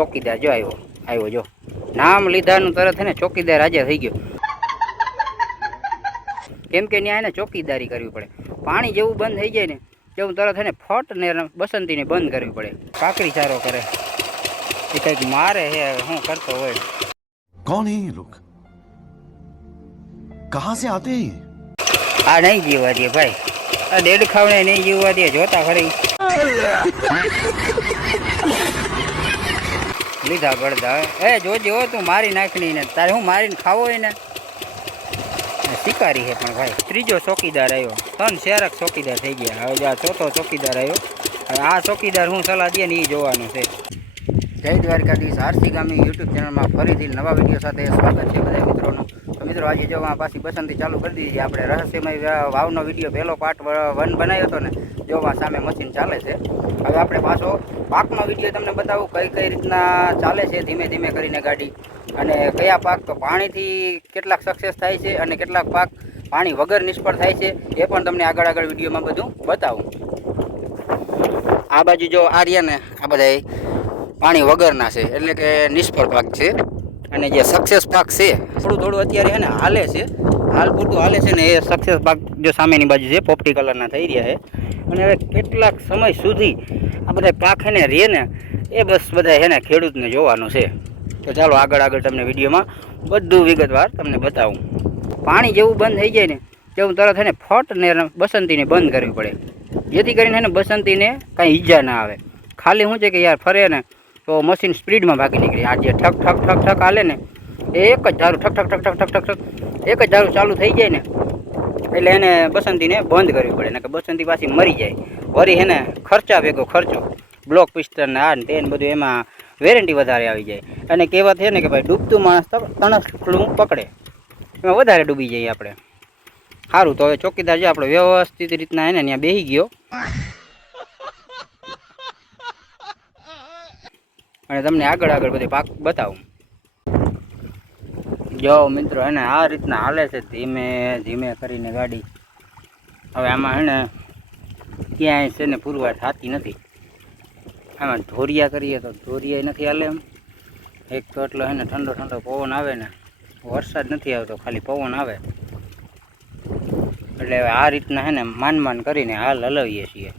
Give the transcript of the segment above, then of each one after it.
ચોકીદાર જો આવ્યો જો નામ લીધાનું તરત હે ને ચોકીદાર હાજર થઈ ગયો. કેમ કે ત્યાં એને ચોકીદારી કરવી પડે. પાણી જેવું બંધ થઈ જાય ને તેવું તરત હે ને ફટ ને બસંતીને બંધ કરવી પડે. કાકરી ચારો કરે એ કંઈક મારે હે શું કરતો હોય. कौन है ये लोग कहां से आते हैं આ નહીં જીવવા દે ભાઈ, આ દેડખાવને નહીં જીવવા દે. જોતા ખરી લીધા ગળદા. એ જોજે હો તું મારી નાખની ને તારે હું મારીને ખાવો હોય ને. શિકારી છે પણ ભાઈ. ત્રીજો ચોકીદાર આવ્યો. 3 શેરક ચોકીદાર થઈ ગયા. હવે આ ચોથો ચોકીદાર આવ્યો. હવે આ ચોકીદાર હું સલાહ દે ને એ જોવાનું છે. જય દ્વારકાધીશ. આરસી ગામની યુટ્યુબ ચેનલમાં ફરીથી નવા વિડીયો સાથે સ્વાગત છે બધા મિત્રોનું. તો મિત્રો આજે જો પાછી બસંતી ચાલુ કરી દીધી. આપણે રહસ્યમય વાવનો વિડીયો પહેલો પાર્ટ 1 બનાવ્યો હતો ને, જોવા સામે મશીન ચાલે છે. હવે આપણે પાછો પાકનો વિડીયો તમને બતાવું કઈ રીતના ચાલે છે ધીમે ધીમે કરીને ગાડી, અને કયા પાક તો પાણીથી કેટલાક સક્સેસ થાય છે અને કેટલાક પાક પાણી વગર નિષ્ફળ થાય છે એ પણ તમને આગળ વિડીયોમાં બધું બતાવું. આ બાજુ જો આ રહ્યા ને આ બધા પાણી વગરના છે એટલે કે નિષ્ફળ પાક છે, અને જે સક્સેસ પાક છે થોડું અત્યારે છે ને હાલે છે, હાલ પૂરતું હાલે છે ને એ સક્સેસ પાક જો સામેની બાજુ છે પોપટી કલરના થઈ રહ્યા છે. અને હવે કેટલાક સમય સુધી આ બધા પાક છે ને રહે ને એ બસ બધા છે ને ખેડૂતને જોવાનું છે. તો ચાલો આગળ તમને વિડીયોમાં બધું વિગતવાર તમને બતાવું. પાણી જેવું બંધ થઈ જાય ને તેવું તરત છે ને ફટ ને બસંતીને બંધ કરવી પડે, જેથી કરીને છે ને બસંતીને કાંઈ ઈજા ના આવે. ખાલી શું છે કે યાર ફરે ને તો મશીન સ્પીડમાં ભાગી નીકળે. આ જે ઠક ઠક ઠક ઠક હાલે ને એ એક જ ધારું ઠક ઠક ઠક ઠક ઠક ઠક એક જ ધારું ચાલુ થઈ જાય ને એટલે એને બસંતીને બંધ કરવી પડે ને કે બસંતી પાછી મરી જાય. વળી એને ખર્ચા ભેગો ખર્ચો બ્લોક પિસ્ટન ને આ ને તે બધું એમાં વેરંટી વધારે આવી જાય. અને કહેવત છે ને કે ભાઈ ડૂબતું માણસ તણસલું પકડે, એમાં વધારે ડૂબી જઈએ આપણે. સારું તો હવે ચોકીદાર જે આપણે વ્યવસ્થિત રીતના એને ત્યાં બેસી ગયો અને તમને આગળ બધી પાક બતાવું. જો મિત્રો એને આ રીતના હાલે છે ધીમે ધીમે કરીને ગાડી. હવે આમાં હે ને ક્યાંય છે ને પુરવાર થતી નથી. આમાં ધોરિયા કરીએ તો ધોરિયા નથી હાલે એમ. એક તો એટલો હે ને ઠંડો પવન આવે ને, વરસાદ નથી આવતો ખાલી પવન આવે એટલે હવે આ રીતના હે ને માન કરીને હાલ હલાવીએ છીએ.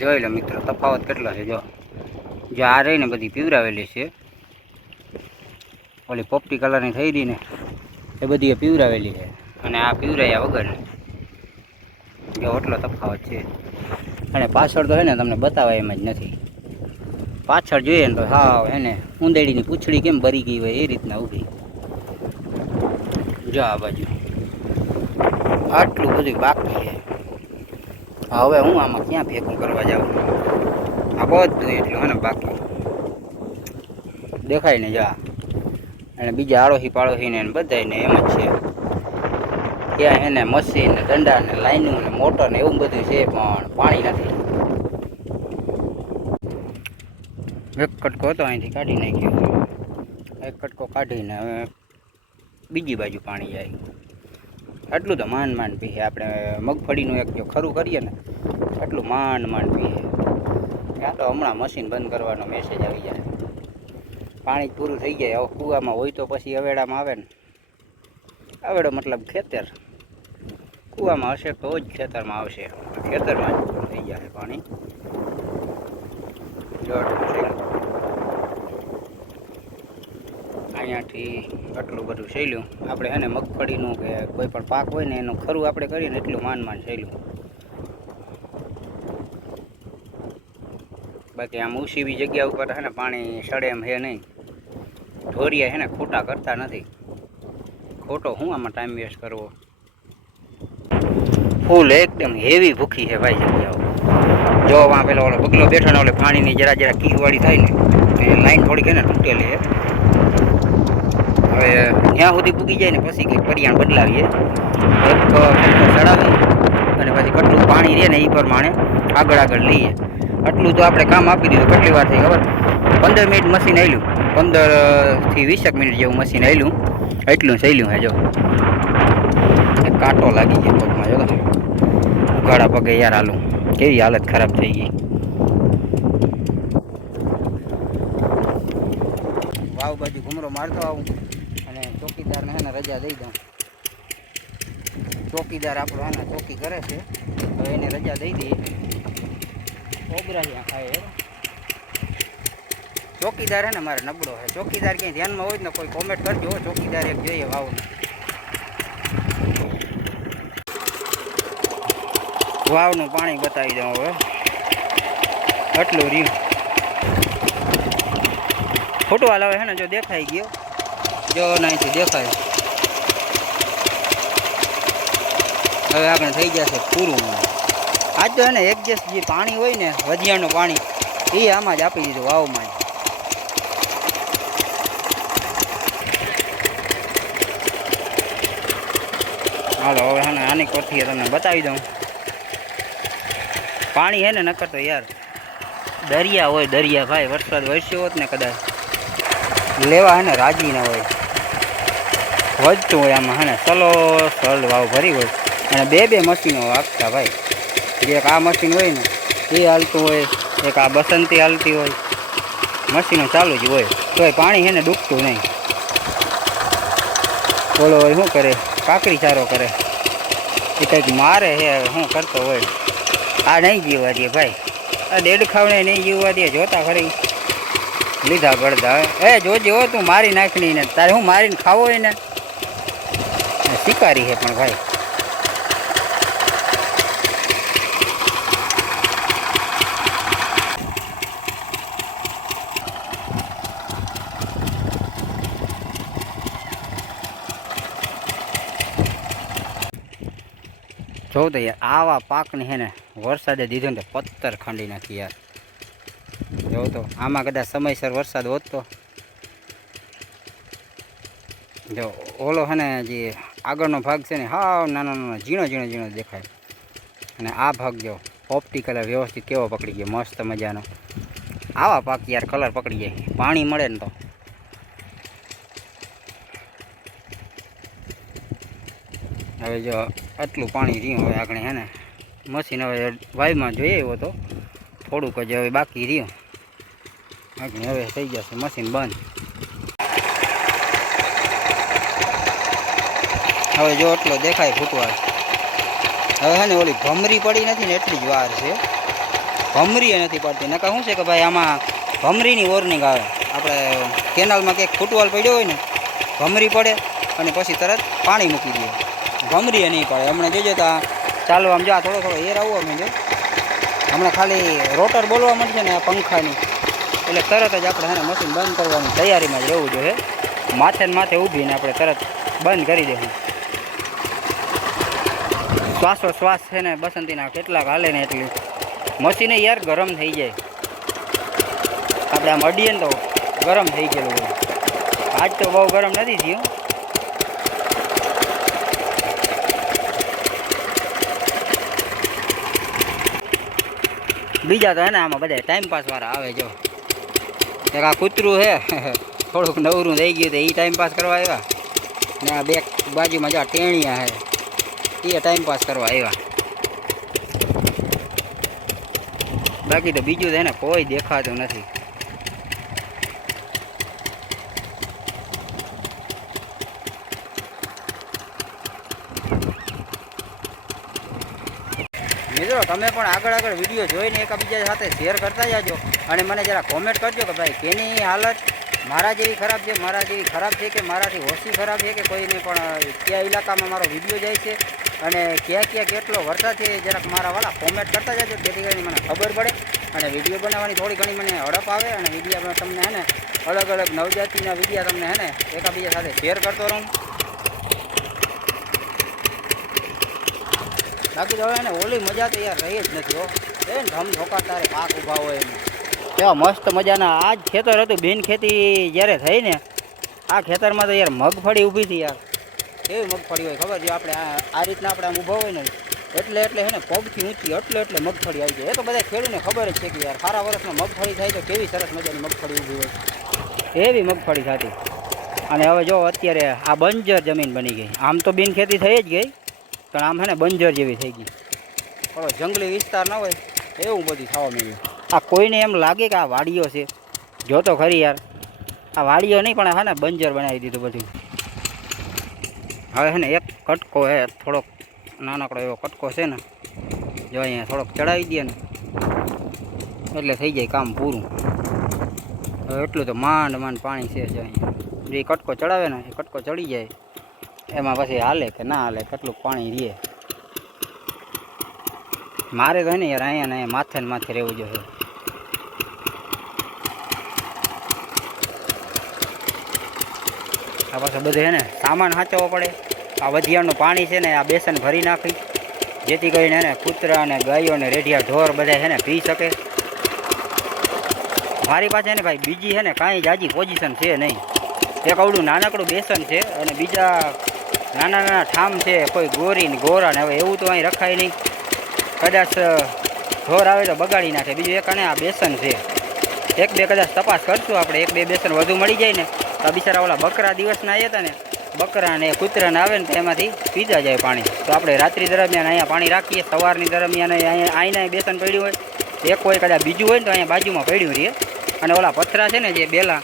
જોઈ લો મિત્રો તફાવત કેટલો છે. જો આ રહી ને બધી પીવરાવેલી છે, ઓલી પોપટી કલરની થઈ રહી ને એ બધી પીવરાવેલી છે, અને આ પીવરાયા વગરની. જો એટલો તફાવત છે. અને પાછળ તો હે ને તમને બતાવાય એમ જ નથી. પાછળ જોઈએ ને તો હાવ એને ઉંદેડીની પૂંછડી કેમ ભરી ગઈ હોય એ રીતના ઊભી. જો આ બાજુ આટલું બધું બાકી છે. હવે હું આમાં ક્યાં ભેગું કરવા જાઉં? આ બધું એટલું હે ને બાકી દેખાય ને જા. અને બીજા આડોશી પાડોશીને બધાને એમ જ છે. ત્યાં એને મશીન ને દંડા ને લાઈનું ને મોટર ને એવું બધું છે પણ પાણી નથી. એક કટકો હતો અહીંથી કાઢી નાખ્યો. એક કટકો કાઢીને હવે બીજી બાજુ પાણી જાય. એટલું તો માંડ પીએ. આપણે મગફળીનું એક જો ખરું કરીએ ને એટલું માંડ પીએ. ત્યાં તો હમણાં મશીન બંધ કરવાનો મેસેજ આવી જાય. પાણી પૂરું થઈ જાય. હવે કૂવામાં હોય તો પછી અવેડામાં આવે ને. અવેડો મતલબ ખેતર. કૂવામાં હશે તો જ ખેતરમાં આવશે. ખેતરમાં જ પૂરું થઈ જાય પાણી. અહીંયાથી આટલું બધું સહેલું આપણે હે ને મગફળીનું કે કોઈ પણ પાક હોય ને એનું ખરું આપણે કરીએ ને એટલું માંડ સહેલું. બાકી આમ ઊંચી જગ્યા ઉપર હે ને પાણી સડે એમ હે નહીં. ધોરિયા હે ને ખોટા કરતા નથી. ખોટો હું આમાં ટાઈમ વેસ્ટ કરવો. ફૂલ એકદમ હેવી ભૂખી છે ભાઈ જગ્યાઓ. જો આમાં પેલો ઓલો બગલો બેઠો ને ઓલે પાણીની જરા કીવાળી થાય ને એ લાઈન થોડીક હે ને તૂટેલી છે. હવે ત્યાં સુધી પૂગી જાય ને પછી કંઈક પરિયાણ બદલાવીએ. એક ચડાવી અને પછી કેટલું પાણી રહે ને એ પ્રમાણે આગળ લઈએ. આટલું તો આપણે કામ આપી દીધું. કેટલી વાર થઈ ખબર? 15 મિનિટ મશીન આવેલું. 15 થી 20 મિનિટ જેવું મશીન આવેલું. એટલું સહેલું હે જો. કાંટો લાગી ગયો પગમાં. જો તો ઉઘાડા પગે યાર હાલું, કેવી હાલત ખરાબ થઈ ગઈ. વાવ બાજુ ઘૂમરો મારતો આવું અને ચોકીદારને હે ને રજા દઈ દઉં. ચોકીદાર આપણો હે ને ચોકી કરે છે, હવે એને રજા દઈ દઈએ. ઓબરાહી ખાય ચોકીદાર હે ને મારે નબળો છે. ચોકીદાર ક્યાંય ધ્યાનમાં હોય ને કોઈ કોમેન્ટ કરજો. ચોકીદાર એક જોઈએ વાવને. વાવનું પાણી બતાવી દઉં હવે. આટલું રહ્યું. ફૂટવાલ હવે હે ને જો દેખાઈ ગયો, જો અહીંથી દેખાય. હવે આપણે થઈ જશે પૂરું. આજ તો હે ને એડજસ્ટ જે પાણી હોય ને વધિયાનું પાણી એ આમાં જ આપી દીધું વાવમાં જ. હાલો હવે હે ને આની કોઠીએ તમને બતાવી દઉં. પાણી હે ને નકર તો યાર દરિયા હોય, દરિયા ભાઈ. વરસાદ વરસ્યો હોત ને કદાચ લેવા હે ને રાજી ના હોય. વધતું હોય આમાં હે ને સલો સલ વાવ ભરી હોય અને બે બે મશીનો હાંકતા ભાઈ. એક આ મશીન હોય ને એ હાલતું હોય, એક આ બસંતી હાલતી હોય. મશીનો ચાલુ જ હોય તોય પાણી હે ને ડૂબતું નહીં. બોલો હોય શું કરે, કાકરી ચારો કરે, એ કંઈક મારે છે શું કરતો હોય. આ નહીં જીવવા દે ભાઈ, આ દેડખાવને નહીં જીવવા દે. જોતા ખરી લીધા ગળદા. એ જોજે હો તું મારી નાખની ને, તારે હું મારીને ખાવો હોય ને. શિકારી છે પણ ભાઈ. જોઉં તો યાર આવા પાકને હે ને વરસાદે દીધો ને પથ્થર ખંડી નાખી યાર. જોઉં તો આમાં કદાચ સમયસર વરસાદ હોત તો જો ઓલો હે ને જે આગળનો ભાગ છે ને હાવ નાનો નાનો ઝીણો ઝીણો ઝીણો દેખાય. અને આ ભાગ જો પોપટી કલર વ્યવસ્થિત કેવો પકડી ગયો, મસ્ત મજાનો. આવા પાક યાર કલર પકડી જાય પાણી મળે ને તો. હવે જો આટલું પાણી રહ્યું. હવે આપણે હે ને મશીન હવે વાયમાં જોઈએ એવો તો થોડુંક જ હવે બાકી રહ્યું. આપણે હવે થઈ જશે મશીન બંધ. હવે જો એટલો દેખાય ફૂટવાળ. હવે હે ને ઓલી ભમરી પડી નથી ને એટલી જ વાર છે. ભમરી નથી પડતી. નકા શું છે કે ભાઈ આમાં ભમરીની વોર્નિંગ આવે. આપણે કેનાલમાં કંઈક ફૂટવાલ પડ્યો હોય ને ભમરી પડે અને પછી તરત પાણી મૂકી દે. ભમરી નહીં પડે. હમણાં જોજો તો ચાલો આમ જો થોડો થોડો એર આવવો અમે જો હમણાં ખાલી રોટર બોલવા મળશે ને આ પંખાની એટલે તરત જ આપણે હે ને મશીન બંધ કરવાની તૈયારીમાં જ રહેવું જોઈએ. માથે ને માથે ઊભીને આપણે તરત બંધ કરી દઈશું. શ્વાસોશ્વાસ છે ને બસંતીના કેટલાક હાલે ને એટલી મશીને યાર ગરમ થઈ જાય. આપણે આમ અડીએ ને તો ગરમ થઈ ગયેલું હોય. આજ તો બહુ ગરમ નથી થયું. બીજા તો હે ને આમાં બધા ટાઈમપાસ વાળા આવે. જો એક આ કૂતરું છે થોડુંક નવરું થઈ ગયું તો એ ટાઈમપાસ કરવા આવ્યા ને આ બે બાજુમાં જો ટેણિયા છે એ ટાઈમપાસ કરવા આવ્યા. બાકી તો બીજું તો એને કોઈ દેખાતું નથી. મિત્રો તમે પણ આગળ વિડીયો જોઈને એકબીજા સાથે શેર કરતા જાજો અને મને જરા કોમેન્ટ કરજો કે ભાઈ કેની હાલત મારા જેવી ખરાબ છે, મારા જેવી ખરાબ છે કે મારાથી ઓછી ખરાબ છે કે કોઈને પણ કયા ઇલાકામાં મારો વિડીયો જાય છે અને ક્યાં કેટલો વરસાદ છે જરાક મારા વાળા કોમેન્ટ કરતા જાજો જેથી કરીને મને ખબર પડે અને વિડીયો બનાવવાની થોડી ઘણી મને હડપ આવે અને વિડીયો તમને હે ને અલગ અલગ નવજાતિના વિડીયો તમને હે ને એકબીજા સાથે શેર કરતો રહું. બાકી તો હવે ને ઓલી મજા તો યાર રહી જ નથી હો. એ ધમ ધોકા તારે પાક ઊભા હોય એને એવા મસ્ત મજાના. આ જ ખેતર હતું બિન ખેતી જ્યારે થઈ ને આ ખેતરમાં તો યાર મગફળી ઊભી હતી યાર. કેવી મગફળી હોય ખબર છે આપણે આ રીતના આપણે આમ ઊભા હોય ને એટલે હે ને પગથી ઊંચી એટલે મગફળી આવી જાય. એ તો બધા ખેડૂતને ખબર જ છે કે યાર સારા વર્ષમાં મગફળી થાય તો કેવી સરસ મજાની મગફળી ઊભી હોય એવી મગફળી થતી. અને હવે જો અત્યારે આ બંજર જમીન બની ગઈ. આમ તો બિન ખેતી થઈ જ ગઈ પણ આમ હે ને બંજર જેવી થઈ ગઈ. થોડો જંગલી વિસ્તાર ના હોય એવું બધું થવા માંડ્યું. આ કોઈને એમ લાગે કે આ વાડીઓ છે, જો તો ખરી યાર, આ વાડીઓ નહીં પણ હા ને બંજર બનાવી દીધું બધું. હવે છે ને એક કટકો હે, થોડોક નાનકડો એવો કટકો છે ને, જો અહીંયા થોડોક ચડાવી દે ને એટલે થઈ જાય કામ પૂરું. હવે એટલું તો માંડ માંડ પાણી છે જો અહીંયા. જે કટકો ચડાવે ને એ કટકો ચડી જાય એમાં પછી હાલે કે ના હાલે કેટલું પાણી રહે. મારે તો ને યાર અહીંયા ને અહીંયા માથે ને માથે રહેવું જોઈએ. આ પાછું બધું છે ને સામાન સાચવવો પડે. આ વધિયાનું પાણી છે ને આ બેસન ભરી નાખી જેથી કરીને એને કૂતરા અને ગાયો ને રેઢિયા ઢોર બધા છે ને પી શકે. મારી પાસે ને ભાઈ બીજી છે ને કાંઈ જાજી પોઝિશન છે નહીં. એક આવડું નાનકડું બેસન છે અને બીજા નાના નાના ઠામ છે, કોઈ ગોરી ને ગોરા ને હવે એવું તો અહીં રખાય નહીં, કદાચ ઢોર આવે તો બગાડી નાખે. બીજું એક અને આ બેસન છે, એક બે કદાચ તપાસ કરશું આપણે, એક બે બેસન વધુ મળી જાય ને તો આ બિચારા ઓલા બકરા દિવસના આવ્યા હતા ને, બકરા ને કૂતરાને આવે ને તો એમાંથી પીતા જાય પાણી. તો આપણે રાત્રિ દરમિયાન અહીંયા પાણી રાખીએ, સવારની દરમિયાન અહીંયા બેસન પડ્યું હોય, એક હોય કદાચ બીજું હોય ને તો અહીંયા બાજુમાં પડ્યું રહીએ. અને ઓલા પથરા છે ને જે બેલા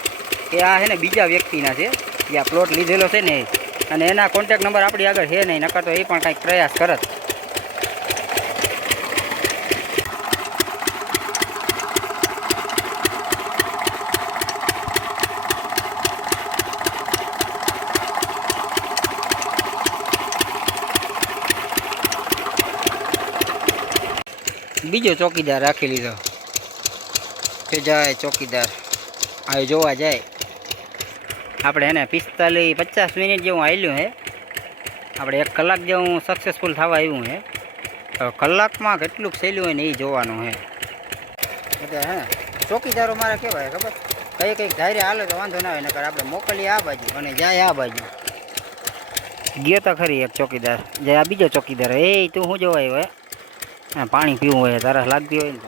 એ આ છે ને બીજા વ્યક્તિના છે, જે આ પ્લોટ લીધેલો છે ને, અને એના કોન્ટેક નંબર આપણી આગળ છે નહીં, નકર તો એ પણ કંઈક પ્રયાસ કરત. બીજો ચોકીદાર રાખી લીધો કે જાય ચોકીદાર હવે જોવા જાય. આપણે એને 45-50 મિનિટ જેવું હાલ્યું હે, આપણે 1 કલાક જેવું સક્સેસફુલ થવા આવ્યું હે. હવે કલાકમાં કેટલું સહેલું હોય ને એ જોવાનું હે. એટલે હે ચોકીદારો મારે કહેવાય ખબર, કંઈક ધારે હાલે તો વાંધો ના આવે, નકર આપણે મોકલીએ આ બાજુ અને જાય આ બાજુ. ગયો તો ખરી એક ચોકીદાર, જાય આ બીજો ચોકીદાર. એ તું શું જોવા આવ્યો હે? પાણી પીવું હોય, તરસ લાગતી હોય ને.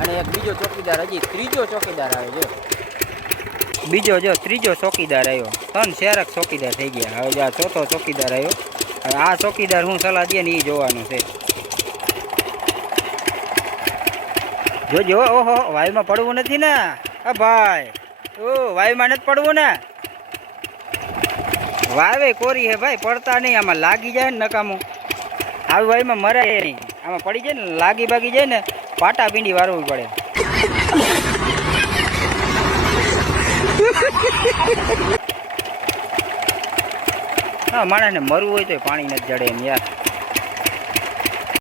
અને એક બીજો ચોકીદાર, હજી ત્રીજો ચોકીદાર આવે જો, બીજો જો ત્રીજો ચોકીદાર આવ્યો. 3 શેરક ચોકીદાર થઈ ગયા. હવે આ ચોથો ચોકીદાર આવ્યો. હવે આ ચોકીદાર હું સલાહ દે ને એ જોવાનું છે. જોજો, ઓહો વાયુમાં પડવું નથી ને. હા ભાઈ, ઓ વાયુમાં નથી પડવું ને. વાવે કોરી હે ભાઈ, પડતા નહીં. આમાં લાગી જાય ને નકામું, આવી વાયુમાં મરાય નહીં. આમાં પડી જાય ને, લાગી બાગી જાય ને, પાટા પીંડી વારવું પડે. હા, માણસને મરવું હોય તો પાણી નથી જડે એમ યાર.